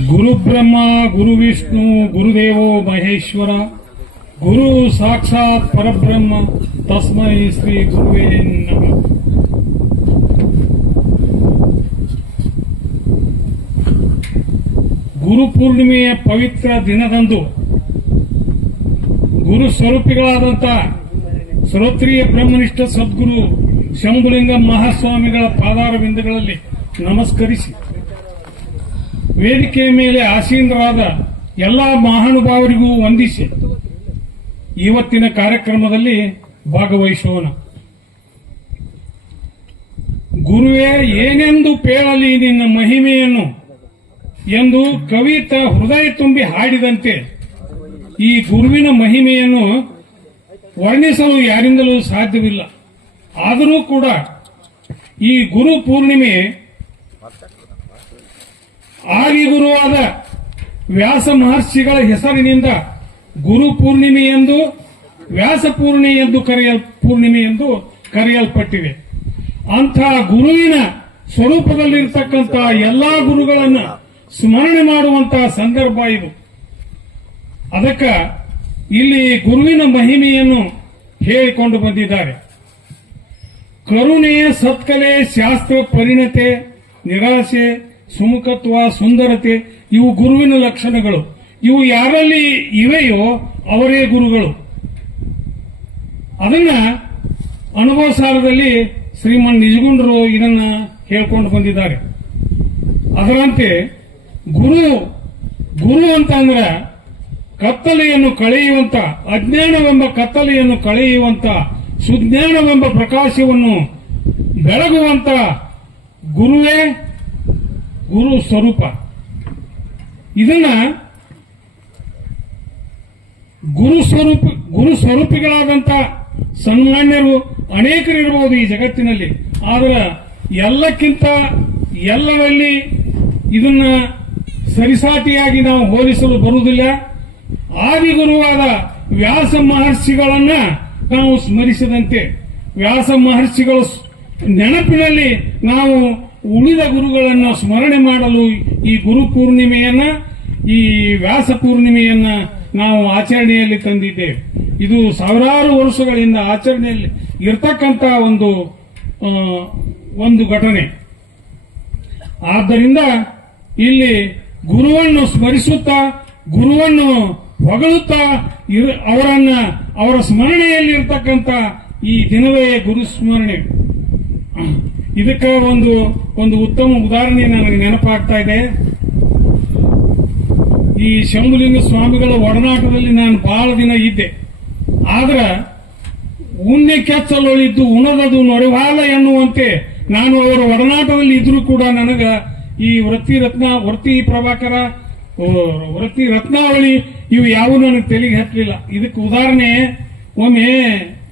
ಗುರು ಬ್ರಹ್ಮ ಗುರು ವಿಷ್ಣು ಗುರುದೇವೋ ಮಹೇಶ್ವರ ಗುರು ಸಾಕ್ಷಾತ್ ಪರಬ್ರಹ್ಮ ತಸ್ಮೈ ಶ್ರೀ ಗುರುವೇ ನಮಃ. ಗುರು ಪೂರ್ಣಿಮೆಯ ಪವಿತ್ರ ದಿನದಂದು ಗುರು ಸ್ವರೂಪಿಗಳಾದಂಥ ಸರ್ವತ್ರೀಯ ಬ್ರಹ್ಮನಿಷ್ಠ ಸದ್ಗುರು ಶಂಭುಲಿಂಗ ಮಹಾಸ್ವಾಮಿಗಳ ಪಾದಾರವಿಂದಗಳಲ್ಲಿ ನಮಸ್ಕರಿಸಿ ವೇದಿಕೆಯ ಮೇಲೆ ಆಸೀನರಾದ ಎಲ್ಲಾ ಮಹಾನುಭಾವರಿಗೂ ವಂದಿಸಿ ಇವತ್ತಿನ ಕಾರ್ಯಕ್ರಮದಲ್ಲಿ ಭಾಗವಹಿಸೋಣ. ಗುರುವೇ ಏನೆಂದು ಪೇಳಲಿ ನಿನ್ನ ಮಹಿಮೆಯನ್ನು ಎಂದು ಕವಿತ ಹೃದಯ ತುಂಬಿ ಹಾಡಿದಂತೆ ಈ ಗುರುವಿನ ಮಹಿಮೆಯನ್ನು ವರ್ಣಿಸಲು ಯಾರಿಂದಲೂ ಸಾಧ್ಯವಿಲ್ಲ. ಆದರೂ ಕೂಡ ಈ ಗುರು ಪೂರ್ಣಿಮೆ ಆದಿಗುರುವಾದ ವ್ಯಾಸ ಮಹರ್ಷಿಗಳ ಹೆಸರಿನಿಂದ ಗುರು ಪೂರ್ಣಿಮೆ ಎಂದು ವ್ಯಾಸ ಪೂರ್ಣಿಮೆ ಎಂದು ಕರೆಯಲ್ಪಟ್ಟಿದೆ. ಅಂಥ ಗುರುವಿನ ಸ್ವರೂಪದಲ್ಲಿರ್ತಕ್ಕಂಥ ಎಲ್ಲಾ ಗುರುಗಳನ್ನು ಸ್ಮರಣೆ ಮಾಡುವಂತಹ ಸಂದರ್ಭ ಇದು. ಅದಕ್ಕೆ ಇಲ್ಲಿ ಗುರುವಿನ ಮಹಿಮೆಯನ್ನು ಹೇಳಿಕೊಂಡು ಬಂದಿದ್ದಾರೆ. ಕರುಣೆ, ಸತ್ಕಲೆ, ಶಾಸ್ತ್ರ ಪರಿಣತೆ, ನಿರಾಶೆ, ಸುಮುಖತ್ವ, ಸುಂದರತೆ ಇವು ಗುರುವಿನ ಲಕ್ಷಣಗಳು. ಇವು ಯಾರಲ್ಲಿ ಇವೆಯೋ ಅವರೇ ಗುರುಗಳು. ಅದನ್ನ ಅನುಭವ ಸಾರದಲ್ಲಿ ಶ್ರೀಮನ್ ನಿಜಗುಂಡರು ಇದನ್ನ ಹೇಳ್ಕೊಂಡು ಬಂದಿದ್ದಾರೆ. ಅದರಂತೆ ಗುರು ಅಂತಂದ್ರೆ ಕತ್ತಲೆಯನ್ನು ಕಳೆಯುವಂತ, ಅಜ್ಞಾನವೆಂಬ ಕತ್ತಲೆಯನ್ನು ಕಳೆಯುವಂತ, ಸುಜ್ಞಾನವೆಂಬ ಪ್ರಕಾಶವನ್ನು ಬೆಳಗುವಂತ ಗುರುವೇ ಗುರು ಸ್ವರೂಪ. ಇದನ್ನ ಗುರು ಸ್ವರೂಪಿಗಳಾದಂತ ಸನ್ಮಾನ್ಯರು ಅನೇಕರಿರಬಹುದು ಈ ಜಗತ್ತಿನಲ್ಲಿ. ಆದರೆ ಎಲ್ಲಕ್ಕಿಂತ ಎಲ್ಲರಲ್ಲಿ ಇದನ್ನ ಸರಿಸಾಟಿಯಾಗಿ ನಾವು ಹೋಲಿಸಲು ಬರುವುದಿಲ್ಲ. ಆದಿಗುರುವಾದ ವ್ಯಾಸ ಮಹರ್ಷಿಗಳನ್ನ ನಾವು ಸ್ಮರಿಸಿದಂತೆ ವ್ಯಾಸ ಮಹರ್ಷಿಗಳ ನೆನಪಿನಲ್ಲಿ ನಾವು ಉಳಿದ ಗುರುಗಳನ್ನು ಸ್ಮರಣೆ ಮಾಡಲು ಈ ಗುರು ಪೂರ್ಣಿಮೆಯನ್ನ, ಈ ವ್ಯಾಸ ಪೂರ್ಣಿಮೆಯನ್ನ ನಾವು ಆಚರಣೆಯಲ್ಲಿ ತಂದಿದ್ದೇವೆ. ಇದು ಸಾವಿರಾರು ವರ್ಷಗಳಿಂದ ಆಚರಣೆಯಲ್ಲಿ ಇರತಕ್ಕಂತ ಒಂದು ಘಟನೆ. ಆದ್ದರಿಂದ ಇಲ್ಲಿ ಗುರುವನ್ನು ಸ್ಮರಿಸುತ್ತಾ, ಗುರುವನ್ನು ಹೊಗಳುತ್ತಾ ಅವರ ಸ್ಮರಣೆಯಲ್ಲಿ ಇರತಕ್ಕಂತ ಈ ದಿನವೇ ಗುರು ಸ್ಮರಣೆ. ಇದಕ್ಕೆ ಒಂದು ಉತ್ತಮ ಉದಾಹರಣೆ ನನಗೆ ನೆನಪಾಗ್ತಾ ಇದೆ. ಈ ಶಂಭುಲಿಂಗ ಸ್ವಾಮಿಗಳ ಒಡನಾಟದಲ್ಲಿ ನಾನು ಬಹಳ ದಿನ ಇದ್ದೆ. ಆದ್ರೆ ಉಣ್ಣೆ ಕೆಚ್ಚಲೊಳಿದ್ದು ಉಣದದು ನೊರೆವಾಲ ಎನ್ನುವಂತೆ ನಾನು ಅವರ ಒಡನಾಟದಲ್ಲಿ ಇದ್ರೂ ಕೂಡ ನನಗ ಈ ವೃತ್ತಿ ಪ್ರಭಾಕರ, ವೃತ್ತಿ ರತ್ನಾವಳಿ ಇವು ಯಾವು ನನಗೆ ತಲೆಗೆ ಹತ್ತಲಿಲ್ಲ. ಇದಕ್ಕೆ ಉದಾಹರಣೆ, ಒಮ್ಮೆ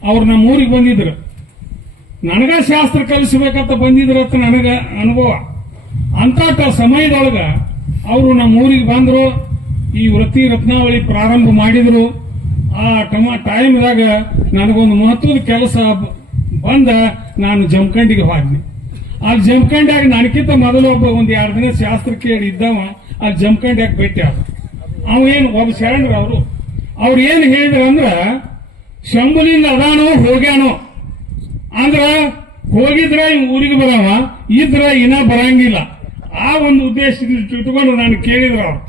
ಅವ್ರು ನಮ್ಮ ಊರಿಗೆ ಬಂದಿದ್ರು. ನನಗ ಶಾಸ್ತ್ರ ಕಲಿಸಬೇಕಂತ ಬಂದಿದ್ರತ್ತ ನನಗ ಅನುಭವ. ಅಂತ ಸಮಯದೊಳಗ ಅವರು ನಮ್ಮ ಊರಿಗೆ ಬಂದ್ರು, ಈ ವೃತ್ತಿ ರತ್ನಾವಳಿ ಪ್ರಾರಂಭ ಮಾಡಿದ್ರು. ಆ ಟೈಮ್ದಾಗ ನನಗೊಂದು ಮಹತ್ವದ ಕೆಲಸ ಬಂದ ನಾನು ಜಮಖಂಡಿಗೆ ಹೋದ್ನಿ. ಅಲ್ಲಿ ಜಮಖಂಡ್ಯಾಗ ನನಗಿಂತ ಮೊದಲೊಬ್ಬ ಒಂದು 2 ದಿನ ಶಾಸ್ತ್ರ ಕೇಳಿ ಇದ್ದವ ಅಲ್ಲಿ ಜಮಖಂಡ್ಯಾಗ ಭೇಟಿ ಆದ. ಅವೇನು ಒಬ್ಬ ಶರಣರು ಅವ್ರು ಏನು ಹೇಳಿದ್ರು ಅಂದ್ರ, ಶಂಭುಲಿಂಗ ಅದಾನೋ ಹೋಗ್ಯಾನೋ ಅಂದ್ರ ಹೋಗಿದ್ರ ಊರಿಗೆ ಬರವ, ಇದ್ರ ಇನ್ನ ಬರಂಗಿಲ್ಲ. ಆ ಒಂದು ಉದ್ದೇಶದಿಂದ ಇಟ್ಕೊಂಡು ನಾನು ಕೇಳಿದ್ರು ಅವ್ರು.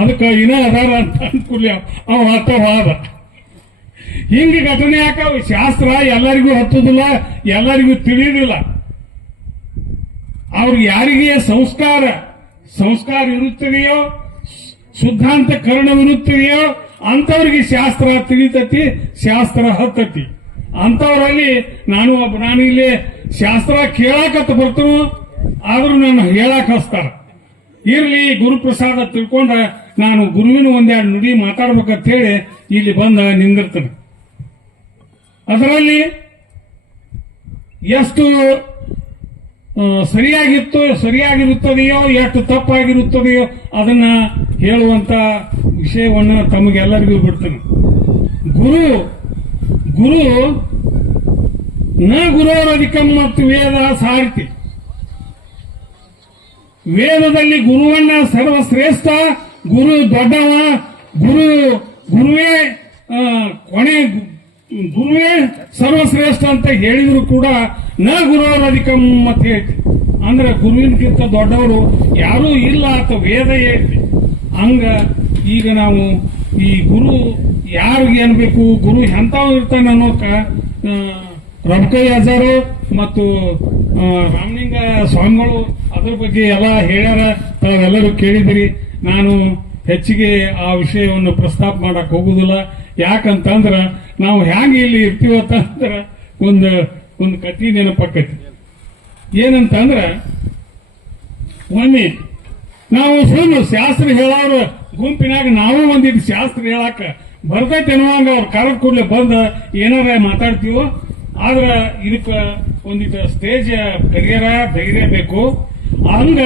ಅದಕ್ಕೆ ಇನ್ನ ಅದಾರ ಅಂತ ಅನ್ಕೂಲ ಅವ ಹತ್ತವಾದ. ಹಿಂಗೆ ಘಟನೆ ಯಾಕ? ಶಾಸ್ತ್ರ ಎಲ್ಲರಿಗೂ ಹತ್ತುದಿಲ್ಲ, ಎಲ್ಲರಿಗೂ ತಿಳಿಯುದಿಲ್ಲ. ಅವ್ರಿಗೆ ಯಾರಿಗೆ ಸಂಸ್ಕಾರ ಇರುತ್ತದೆಯೋ, ಶುದ್ಧಾಂತ ಕರ್ಣವಿರುತ್ತದೆಯೋ ಅಂತವ್ರಿಗೆ ಶಾಸ್ತ್ರ ತಿಳಿತತಿ, ಶಾಸ್ತ್ರ ಹತ್ತತಿ. ಅಂತವರಲ್ಲಿ ನಾನು ಇಲ್ಲಿ ಶಾಸ್ತ್ರ ಕೇಳಾಕತ್ತ ಬರ್ತನು, ಆದ್ರೂ ನಾನು ಹೇಳಾಕ ಹಚ್ತಾರ. ಇರ್ಲಿ ಗುರುಪ್ರಸಾದ ತಿಳ್ಕೊಂಡ ನಾನು ಗುರುವಿನ 1-2 ನುಡಿ ಮಾತಾಡ್ಬೇಕಂತ ಹೇಳಿ ಇಲ್ಲಿ ಬಂದ ನಿಂದಿರ್ತೇನೆ. ಅದರಲ್ಲಿ ಎಷ್ಟು ಸರಿಯಾಗಿರುತ್ತದೆಯೋ ಎಷ್ಟು ತಪ್ಪಾಗಿರುತ್ತದೆಯೋ ಅದನ್ನ ಹೇಳುವಂತ ವಿಷಯವನ್ನ ತಮಗೆಲ್ಲರಿಗೂ ಬಿಡ್ತೇನೆ. ಗುರು ನ ಗುರೋರಧಿಕಂ ಮತ್ತು ವೇದ ಸಾರಿತಿ. ವೇದದಲ್ಲಿ ಗುರುವನ್ನ ಸರ್ವಶ್ರೇಷ್ಠ, ಗುರು ದೊಡ್ಡವ, ಗುರುವೇ ಕೊನೆ, ಗುರುವೇ ಸರ್ವಶ್ರೇಷ್ಠ ಅಂತ ಹೇಳಿದ್ರು ಕೂಡ ನ ಗುರುವರ ಅಧಿಕಂ ಅಂತ ಹೇಳ್ತಿ. ಅಂದ್ರೆ ಗುರುವಿನಕ್ಕಿಂತ ದೊಡ್ಡವರು ಯಾರೂ ಇಲ್ಲ ಅಂತ ವೇದ ಹೇಳ್ತಿ. ಹಂಗ ಈಗ ನಾವು ಈ ಗುರು ಯಾರಿಗೆ ಅನ್ಬೇಕು, ಗುರು ಎಂಥವ್ ಇರ್ತಾನೆ ಅನ್ನೋಕ ರಬಕೈ ಅಜಾರು ಮತ್ತು ರಾಮಲಿಂಗ ಸ್ವಾಮಿಗಳು ಅದ್ರ ಬಗ್ಗೆ ಎಲ್ಲ ಹೇಳ್ಯಾರ, ತಾವೆಲ್ಲರೂ ಕೇಳಿದಿರಿ. ನಾನು ಹೆಚ್ಚಿಗೆ ಆ ವಿಷಯವನ್ನು ಪ್ರಸ್ತಾಪ ಮಾಡಕ್ ಹೋಗುದಿಲ್ಲ. ಯಾಕಂತಂದ್ರ ನಾವು ಹ್ಯಾಂಗ ಇಲ್ಲಿ ಇರ್ತೀವತ್ತಂದ್ರ ಒಂದು ಕಥೆ ನೆನಪಕ್ಕತಿ. ಏನಂತಂದ್ರ ಒಮ್ಮೆ ನಾವು ಸುಳ್ಳು ಶಾಸ್ತ್ರ ಹೇಳೋರ ಗುಂಪಿನಾಗ ನಾವು ಒಂದಿಟ್ಟು ಶಾಸ್ತ್ರ ಹೇಳಾಕ ಬರ್ತೈತೆ ಅನ್ನುವಂಗ ಅವ್ರು ಕರೆದ ಕೂಡಲೇ ಬಂದ ಏನಾರ ಮಾತಾಡ್ತೀವೋ. ಆದ್ರ ಇದಕ್ಕ ಒಂದಿಟ್ಟು ಸ್ಟೇಜ್ ಕರಿಯರ ಧೈರ್ಯ ಬೇಕು. ಹಂಗ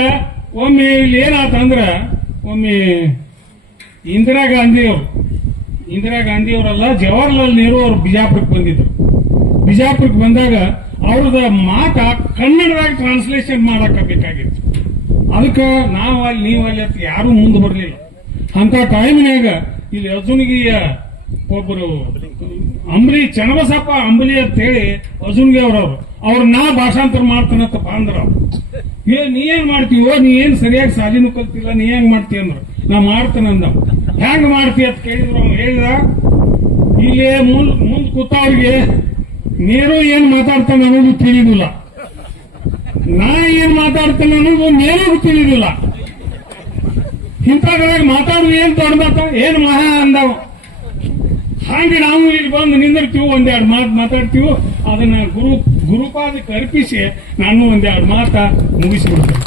ಒಮ್ಮೆ ಇಲ್ಲಿ ಏನಾತಂದ್ರ ಒಮ್ಮೆ ಇಂದಿರಾ ಗಾಂಧಿಯವರಲ್ಲ, ಜವಾಹರ್ಲಾಲ್ ನೆಹರು ಅವರು ಬಿಜಾಪುರಕ್ಕೆ ಬಂದಿದ್ರು. ಬಿಜಾಪುರಕ್ಕೆ ಬಂದಾಗ ಅವ್ರದ ಮಾತ ಕನ್ನಡದಾಗ ಟ್ರಾನ್ಸ್ಲೇಷನ್ ಮಾಡಕ ಬೇಕಾಗಿತ್ತು. ಅದಕ್ಕೆ ನಾವು ಅಲ್ಲಿ ನೀವು ಅಲ್ಲಿ ಅಂತ ಯಾರು ಮುಂದೆ ಬರಲಿಲ್ಲ. ಅಂತ ಟೈಮ್ನಾಗ ಇಲ್ಲಿ ಅರ್ಜುನಿಗಿಯ ಒಬ್ಬರು ಚನ್ನಬಸಪ್ಪ ಅಂಬಲಿ ಅಂತ ಹೇಳಿ ಅರ್ಜುನ್ಗೆ ಅವ್ರ ನಾ ಭಾಷಾಂತರ ಮಾಡ್ತಾನಂತಪ್ಪ ಅಂದ್ರ, ನೀ ಏನ್ ಮಾಡ್ತೀವೋ, ನೀ ಏನ್ ಸರಿಯಾಗಿ ಸಾಲಿನೂ ಕಲ್ತಿಲ್ಲ, ನೀ ಹೆಂಗ್ ಮಾಡ್ತೀಯ ಅಂದ್ರ ನಾ ಮಾಡ್ತಾನಂದ. ಹೆಂಗ್ ಮಾಡ್ತೀಯ ಅಂತ ಕೇಳಿದ್ರು. ಅವ್ನು ಹೇಳಿದ, ಇಲ್ಲೇ ಮುಂದ್ ಕೂತವ್ರಿಗೆ ನೇರು ಏನ್ ಮಾತಾಡ್ತಾನೆ ಅನ್ನೋದು ತಿಳಿದಿಲ್ಲ, ನಾ ಏನ್ ಮಾತಾಡ್ತಾನೆ ಅನ್ನೋದು ನೇರಿಗೂ ತಿಳಿದಿಲ್ಲ. ಇಂಥದ್ರಾಗ ಮಾತಾಡುದು ಏನ್ ದೊಡ್ಡ ಮಾತ, ಏನ್ ಮಹಾ ಅಂದವ. ಹಾಗೆ ನಾವು ಇಲ್ಲಿ ಬಂದು ನಿಂದಿರ್ತೀವಿ, ಒಂದೆರಡು ಮಾತು ಮಾತಾಡ್ತೀವಿ, ಅದನ್ನ ಗುರುಪಾದಕ್ಕೆ ಅರ್ಪಿಸಿ ನಾನು ಒಂದೆರಡು ಮಾತ ಮುಗಿಸಿಬಿಡ್ತೇನೆ.